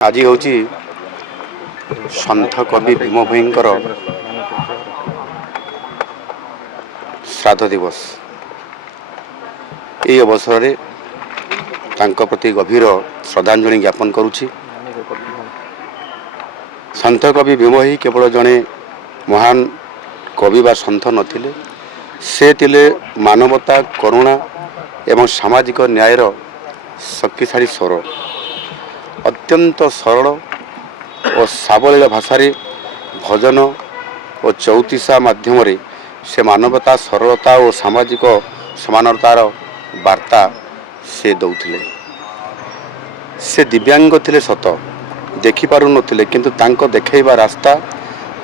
आज हूँ सन्थ कवि भीम भईंकर श्राद्ध दिवस। ये अवसर में तांको प्रति गभीर श्रद्धांजलि ज्ञापन करुछि। सन्थ कवि भीम ही केवल जड़े महान कवि बा सन्थ नथिले, से तिले मानवता, करुणा एवं सामाजिक न्यायर शक्तिशाली स्वर। अत्यंत सरल और सावलील भाषा भजन और चौतीसा माध्यम से मानवता, सरलता और सामाजिक समानतार वार्ता से दौथिले। से दिव्यांग थिले सत, देखि पारु नथिले, किंतु तांको देखैबा रास्ता,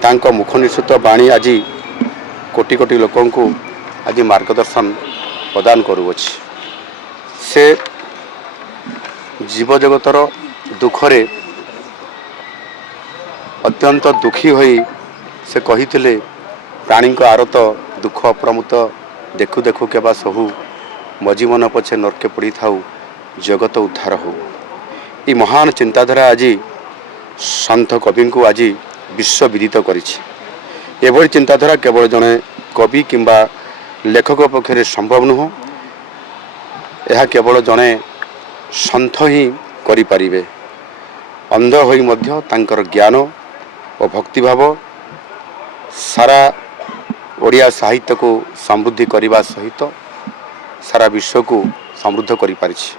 तांको मुख निसृत बाणी आज कोटि कोटि लोकंकु आज मार्गदर्शन प्रदान करुअछि। से जीव जगतर दुखरे अत्यंत दुखी होई से कहिथिले, प्राणी को आरत दुख अप्रमुत देखु देखु केबा सहु, मजी मन पछे नरके पड़ी थाउ, जगत उद्धार हो। ये महान चिंताधारा आज सन्थ कवि को आज विश्व विदित करिछि। एभली चिंताधारा केवल जड़े कवि किंबा लेखक पक्षरे संभव नुह, यह केवल जड़े सन्थ ही करि परिबे। अंध होई मध्य तांकर ज्ञान और भक्तिभाव सारा ओडिया साहित्य को समृद्धि करने सहित सारा विश्व को समृद्ध करि पारिछि।